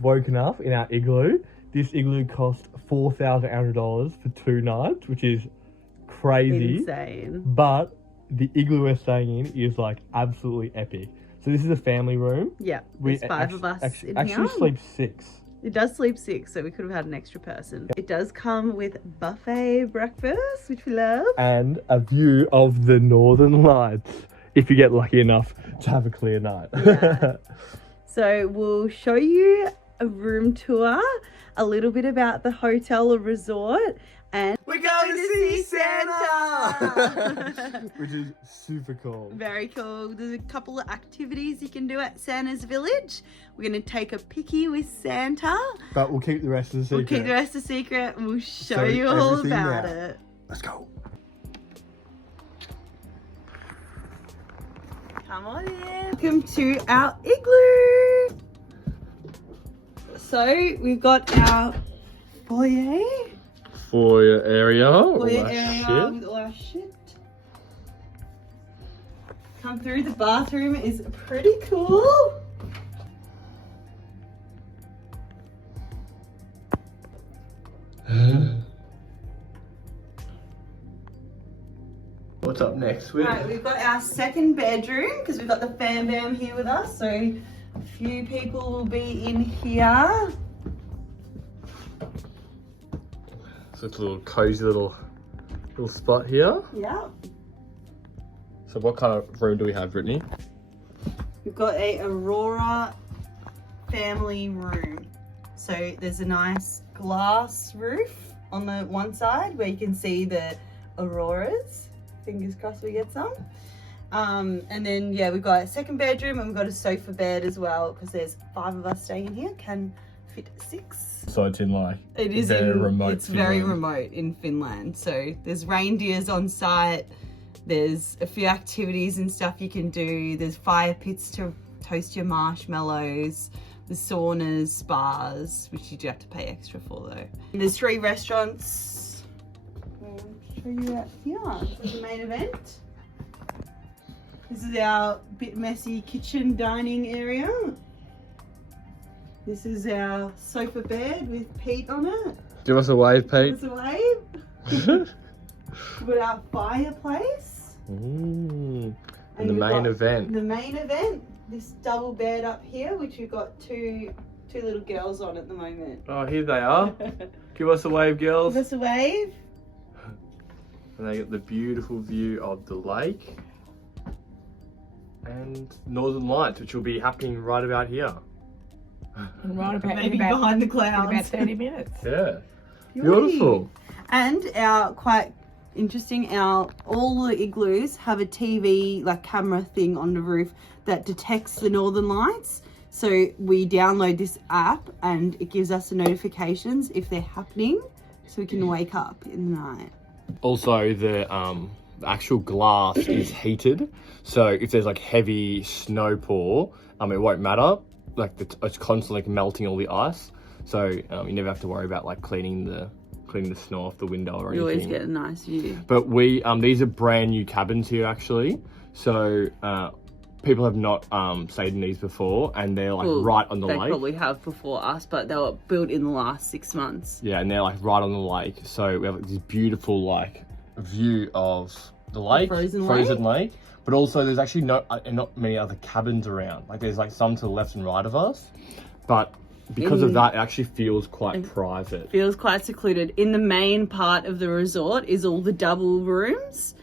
Woken up in our igloo. This igloo cost $4,800 for 2 nights, which is crazy. Insane. But the igloo we're staying in is like absolutely epic. So this is a family room. Yeah, there's 5 of us in here. Actually sleep 6. It does sleep 6, so we could have had an extra person. It does come with buffet breakfast, which we love. And a view of the Northern Lights, if you get lucky enough to have a clear night. Yeah. So we'll show you a room tour, a little bit about the hotel or resort, and we're going to see Santa! Which is super cool. Very cool. There's a couple of activities you can do at Santa's Village. We're going to take a picky with Santa. But we'll keep the rest a secret. We'll keep the rest a secret and we'll show you all about it. Let's go. Come on in. Welcome to our igloo. So we've got our foyer area. With all our shit. Come through. The bathroom is pretty cool. What's up next? Right, we've got our second bedroom because we've got the fam bam here with us, so a few people will be in here. So it's a little cozy little spot here. Yeah. So what kind of room do we have, Brittany? We've got a Aurora family room. So there's a nice glass roof on the one side where you can see the auroras. Fingers crossed we get some. And then, yeah, we've got a second bedroom and we've got a sofa bed as well because there's 5 of us staying in here. Can fit 6. So it's in like it is very in, remote. It's Finland. Very remote in Finland. So there's reindeers on site. There's a few activities and stuff you can do. There's fire pits to toast your marshmallows. There's saunas, spas, which you do have to pay extra for though. And there's 3 restaurants. I'll show you out here. This is the main event. This is our bit messy kitchen dining area. This is our sofa bed with Pete on it. Give us a wave, Pete. Give us a wave. We've got our fireplace. And the main event. The main event. This double bed up here, which we've got two little girls on at the moment. Oh, here they are. Give us a wave, girls. Give us a wave. And they get the beautiful view of the lake and Northern Lights, which will be happening right about here. And right about, maybe behind the clouds. In about 30 minutes. Yeah. Beautiful. And our quite interesting, all the igloos have a TV like camera thing on the roof that detects the Northern Lights. So we download this app and it gives us the notifications if they're happening, so we can wake up in the night. Also, the actual glass is heated, so if there's like heavy snow pour, it won't matter. Like it's constantly melting all the ice, so you never have to worry about like cleaning the snow off the window or anything. You always get a nice view. But we these are brand new cabins here actually, so people have not stayed in these before, and they're like right on the lake. They probably have before us, but they were built in the last 6 months. Yeah, and they're like right on the lake, so we have like, this beautiful like view of the lake, frozen lake. But also there's actually not many other cabins around. Like there's like some to the left and right of us, but because of that, it actually feels quite private. Feels quite secluded. In the main part of the resort is all the double rooms,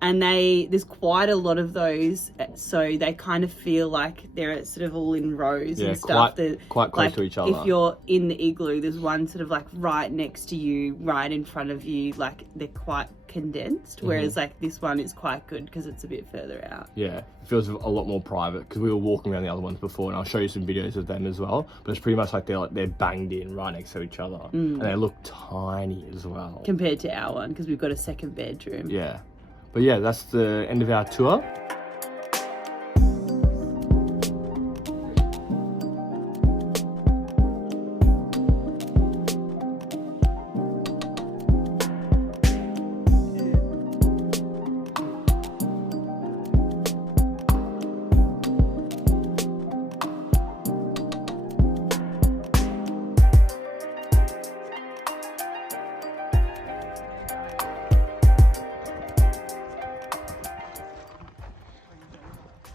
and there's quite a lot of those, so they kind of feel like they're sort of all in rows and stuff. Quite close to each other. If you're in the igloo, there's one sort of like right next to you, right in front of you, like they're quite condensed, whereas like this one is quite good because it's a bit further out. Yeah, it feels a lot more private because we were walking around the other ones before, and I'll show you some videos of them as well, but it's pretty much like they're banged in right next to each other, and they look tiny as well compared to our one because we've got a second bedroom. Yeah, but yeah, that's the end of our tour.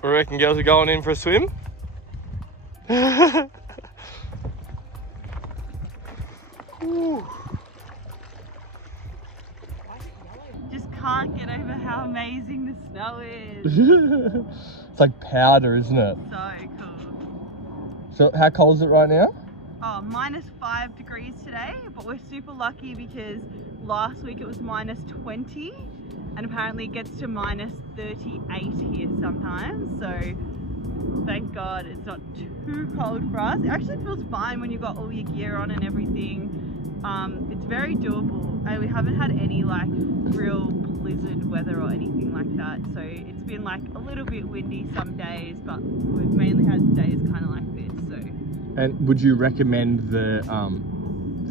I reckon girls are going in for a swim. Ooh. Just can't get over how amazing the snow is. It's like powder, isn't it? So cool. So how cold is it right now? Oh, -5 degrees today, but we're super lucky because last week it was -20 and apparently it gets to -38 here sometimes. So thank God it's not too cold for us. It actually feels fine when you've got all your gear on and everything. It's very doable, and we haven't had any like real blizzard weather or anything like that. So it's been like a little bit windy some days, but we've mainly had days kind of like this. So. And would you recommend the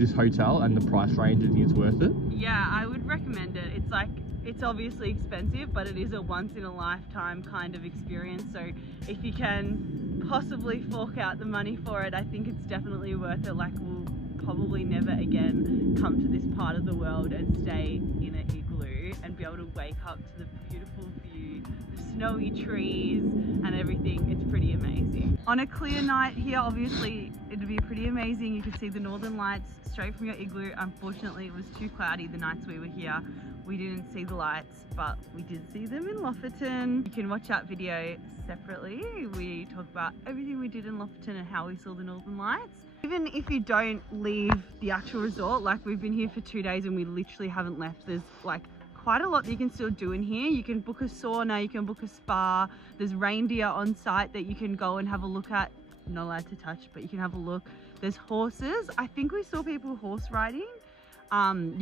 this hotel and the price range? Do you think it's worth it? Yeah, I would recommend it. It's like, it's obviously expensive, but it is a once in a lifetime kind of experience. So if you can possibly fork out the money for it, I think it's definitely worth it. Like, we'll probably never again come to this part of the world and stay in an igloo and be able to wake up to the beautiful view, the snowy trees and everything. It's pretty amazing. On a clear night here, obviously it'd be pretty amazing. You can see the northern lights straight from your igloo. Unfortunately, it was too cloudy the nights we were here. We didn't see the lights, but we did see them in Lofoten. You can watch that video separately. We talk about everything we did in Lofoten and how we saw the northern lights. Even if you don't leave the actual resort, like we've been here for 2 days and we literally haven't left, there's like quite a lot that you can still do in here. You can book a sauna, you can book a spa. There's reindeer on site that you can go and have a look at. Not allowed to touch, but you can have a look. There's horses. I think we saw people horse riding.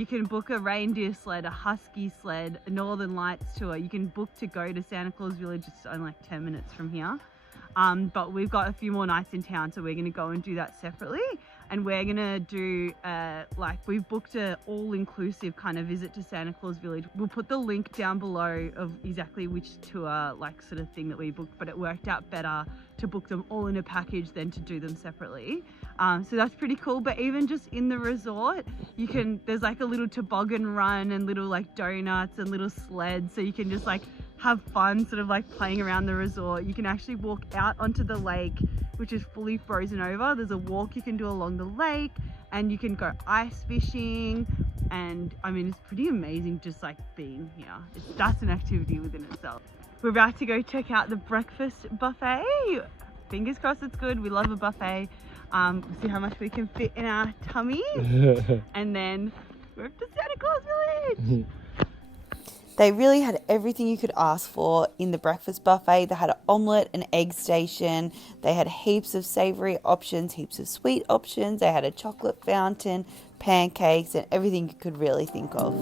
You can book a reindeer sled, a husky sled, a Northern Lights tour. You can book to go to Santa Claus Village. It's only like 10 minutes from here. But we've got a few more nights in town, so we're going to go and do that separately. And we're going to do, we've booked a all-inclusive kind of visit to Santa Claus Village. We'll put the link down below of exactly which tour, like sort of thing that we booked, but it worked out better to book them all in a package than to do them separately. So that's pretty cool. But even just in the resort, there's like a little toboggan run and little like donuts and little sleds. So you can just like have fun sort of like playing around the resort. You can actually walk out onto the lake, which is fully frozen over. There's a walk you can do along the lake, and you can go ice fishing. And I mean, it's pretty amazing just like being here. That's an activity within itself. We're about to go check out the breakfast buffet. Fingers crossed it's good. We love a buffet. We'll see how much we can fit in our tummy. And then we're up to Santa Claus Village. They really had everything you could ask for in the breakfast buffet. They had an omelette, an egg station. They had heaps of savoury options, heaps of sweet options. They had a chocolate fountain, pancakes, and everything you could really think of.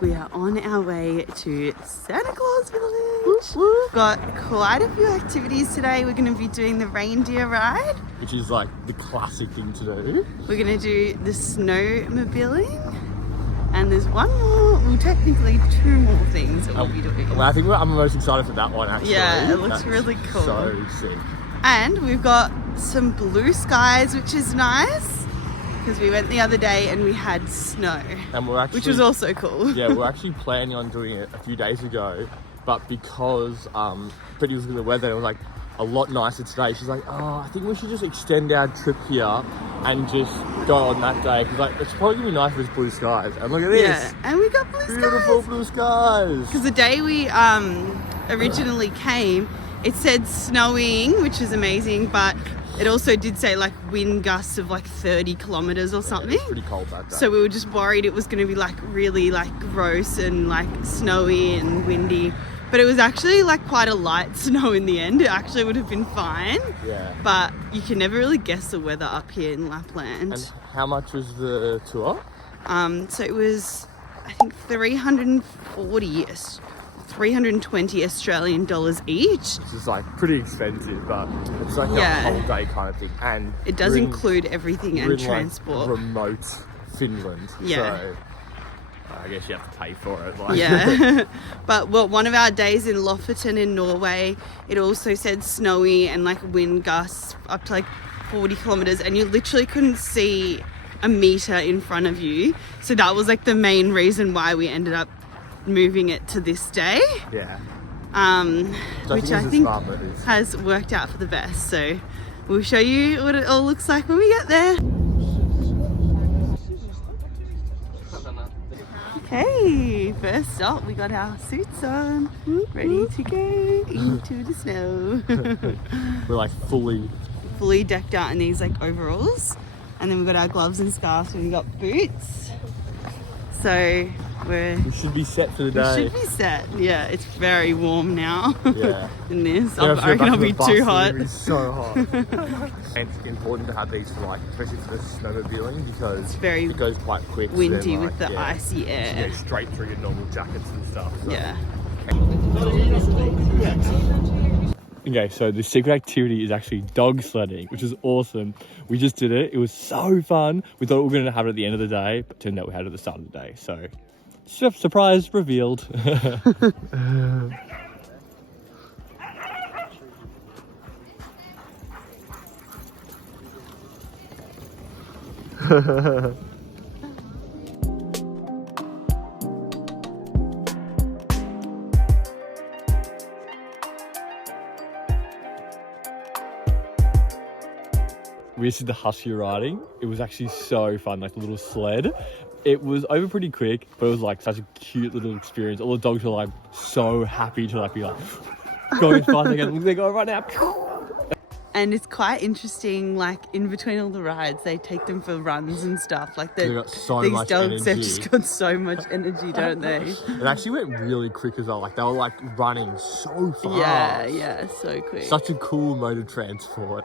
We are on our way to Santa Claus Village. Got quite a few activities today. We're going to be doing the reindeer ride, Which is like the classic thing to do. we're going to do the snowmobiling, and there's one more, well technically 2 more things that we'll be doing. Well, I think I'm most excited for that one actually. Yeah, it looks That's really cool. So sick. And we've got some blue skies, which is nice, because we went the other day and we had snow, And we're actually, which was also cool. yeah, we're actually planning on doing it a few days ago, but because Pretty was looking at the weather, it was like a lot nicer today. She's like, oh, I think we should just extend our trip here and just go on that day, because like it's probably gonna be nice with blue skies. And look at this, Yeah, and we got blue beautiful skies. blue skies. Because the day we originally came, it said snowing, which is amazing, but it also did say like wind gusts of like 30 kilometers or something. It's pretty cold that day. So we were just worried it was going to be like really like gross and like snowy and windy. But it was actually like quite a light snow in the end. It actually would have been fine. Yeah. But you can never really guess the weather up here in Lapland. And how much was the tour? So it was, I think 320 Australian dollars each. Which is like pretty expensive, but it's like Yeah. a whole day kind of thing. And It does we're in- include everything we're and in, transport. Like, remote Finland. Yeah. So I guess you have to pay for it. Like. Yeah. But one of our days in Lofoten in Norway, it also said snowy and like wind gusts up to like 40 kilometers, and you literally couldn't see a meter in front of you. So that was like the main reason why we ended up moving it to this day. Yeah. Which I think has worked out for the best. So we'll show you what it all looks like when we get there. Okay, first stop, we got our suits on, ready to go into the snow. We're like fully decked out in these like overalls, and then we've got our gloves and scarves, and we've got boots. So we should be set for the day. We should be set. Yeah, it's very warm now. Yeah. In this, Yeah, I reckon it'll be too hot. It'll be so hot. And it's important to have these for like, especially for the snowmobiling, because it's very it goes quite quick. windy so then, with the icy air. Yeah, straight through your normal jackets and stuff. So. Yeah. Okay, so the secret activity is actually dog sledding, which is awesome. We just did it. It was so fun. We thought we were going to have it at the end of the day, but turned out we had it at the start of the day. So, surprise revealed. We just did the husky riding. It was actually so fun, like a little sled. It was over pretty quick, but it was like such a cute little experience. All the dogs were like so happy to like be like going fast again. They go right now. And it's quite interesting, like in between all the rides, they take them for runs and stuff. Like They got so these much dogs have energy. just got so much energy, don't they? It actually went really quick as well. Like they were like running so fast. Yeah, so quick. Such a cool mode of transport.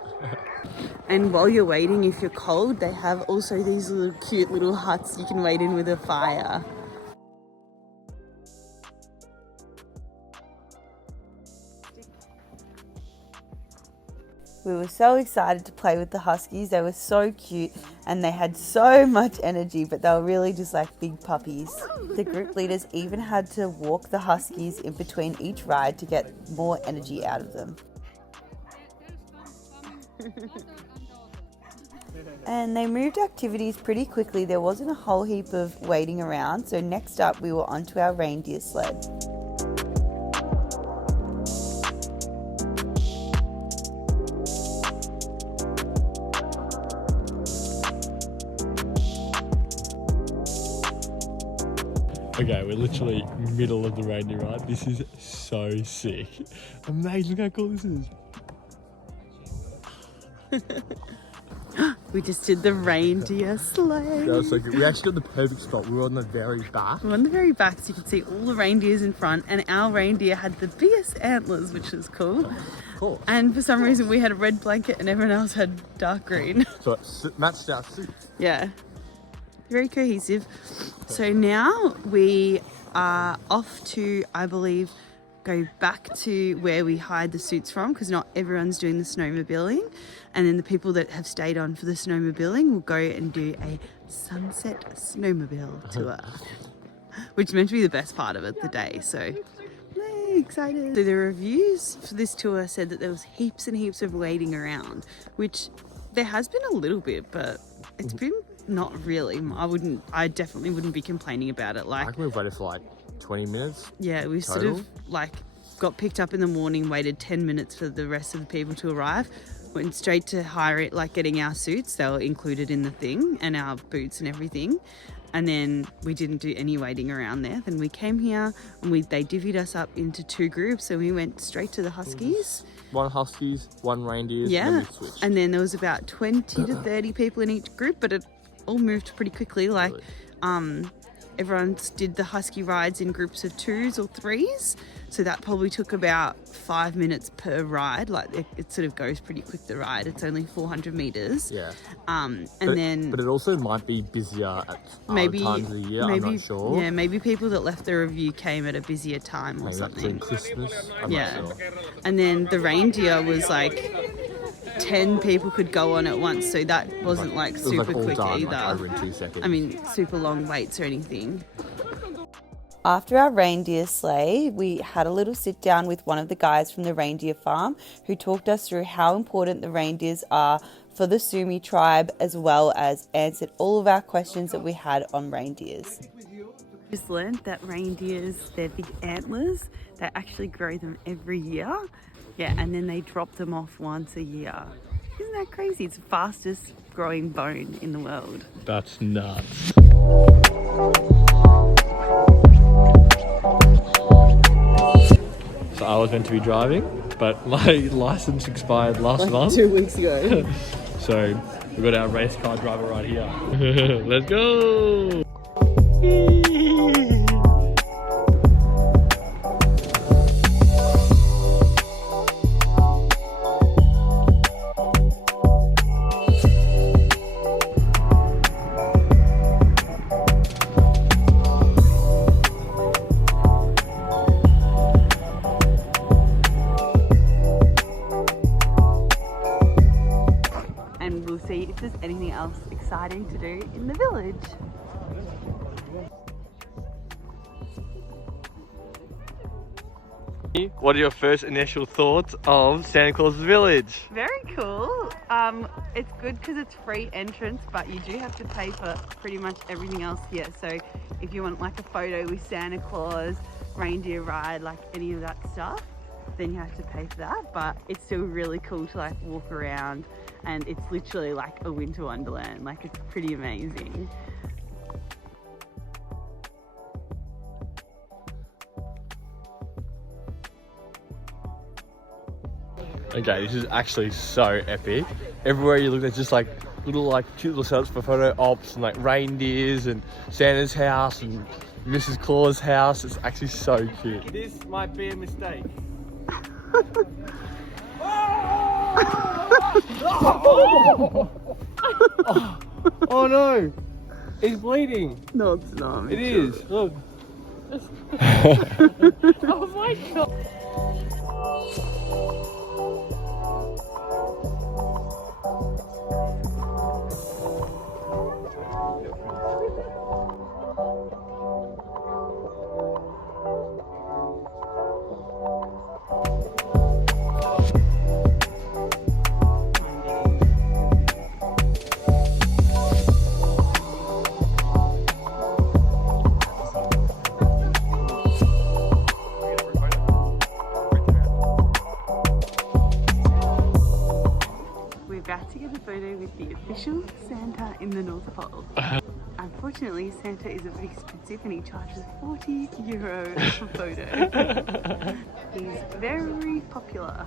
And while you're waiting, if you're cold, they have also these little cute little huts you can wait in with a fire. We were so excited to play with the huskies. They were so cute and they had so much energy, but they were really just like big puppies. The group leaders even had to walk the huskies in between each ride to get more energy out of them. And they moved activities pretty quickly. There wasn't a whole heap of waiting around. So next up, we were onto our reindeer sled. Okay, we're literally middle of the reindeer ride. This is so sick. Amazing, look how cool this is. We just did the reindeer sleigh. That was so good. We actually got the perfect spot. We were on the very back. We're on the very back, so you can see all the reindeers in front, and our reindeer had the biggest antlers, which was cool. Cool. And for some reason we had a red blanket and everyone else had dark green. So it matched our suits. Yeah, very cohesive. So now we are off to, I believe, go back to where we hired the suits from, because not everyone's doing the snowmobiling, and then the people that have stayed on for the snowmobiling will go and do a sunset snowmobile tour, which is meant to be the best part of it, the day. So yay, excited. So the reviews for this tour said that there was heaps and heaps of waiting around, which there has been a little bit, but it's been not really. I definitely wouldn't be complaining about it. Like, I think we've waited for like 20 minutes. Yeah, we sort of like got picked up in the morning, waited 10 minutes for the rest of the people to arrive, went straight to hire it, like getting our suits. They were included in the thing, and our boots and everything. And then we didn't do any waiting around there. Then we came here and they divvied us up into two groups. So we went straight to the huskies. One huskies, one reindeers. Yeah, and then we switched. and then there was about 20 to 30 people in each group, but it all moved pretty quickly. Like, everyone did the husky rides in groups of 2s or 3s. So that probably took about 5 minutes per ride. Like it sort of goes pretty quick, the ride. It's only 400 meters. Yeah. But it also might be busier at other times of the year. I'm not sure. Yeah, maybe people that left the review came at a busier time or Maybe something. during Christmas. I'm not sure. And then the reindeer was like 10 people could go on at once, so that wasn't like super all quick done, either. like over in 2 seconds. I mean, super long waits or anything. After our reindeer sleigh, we had a little sit down with one of the guys from the reindeer farm who talked us through how important the reindeers are for the Sumi tribe, as well as answered all of our questions that we had on reindeers. Just learned that reindeers, their big antlers, they actually grow them every year. Yeah, and then they drop them off once a year. Isn't that crazy? It's the fastest growing bone in the world. That's nuts. So I was meant to be driving, but my license expired last month. 2 weeks ago. So we got our race car driver right here. Let's go! See if there's anything else exciting to do in the village. What are your first initial thoughts of Santa Claus Village? Very cool. It's good because it's free entrance, but you do have to pay for pretty much everything else here. So if you want like a photo with Santa Claus, reindeer ride, like any of that stuff, then you have to pay for that. But it's still really cool to like walk around, and it's literally like a winter wonderland. Like, it's pretty amazing. Okay, this is actually so epic. Everywhere you look, there's just like little cute little setups for photo ops and like reindeers and Santa's house and Mrs. Claus' house. It's actually so cute. This might be a mistake. Oh no! He's bleeding. No, it's not. It is. Look. Oh my god. About to get a photo with the official Santa in the North Pole. Unfortunately, Santa is a bit expensive and he charges €40 for photo. He's very popular.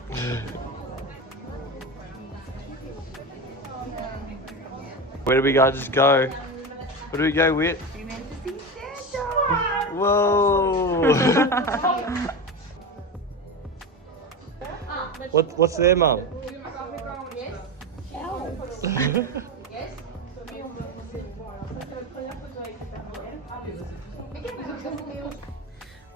Where do we guys go? Where do we go with? We meant to see Santa! Whoa! What's there, Mum?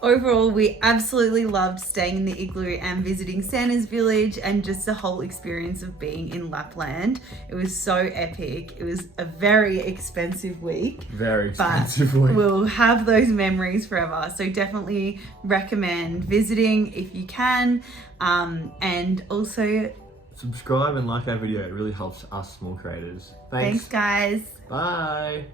Overall, we absolutely loved staying in the igloo and visiting Santa's village and just the whole experience of being in Lapland. It was so epic. It was a very expensive week. Very expensive week. We'll have those memories forever. So definitely recommend visiting if you can. And also subscribe and like our video. It really helps us small creators. Thanks guys. Bye.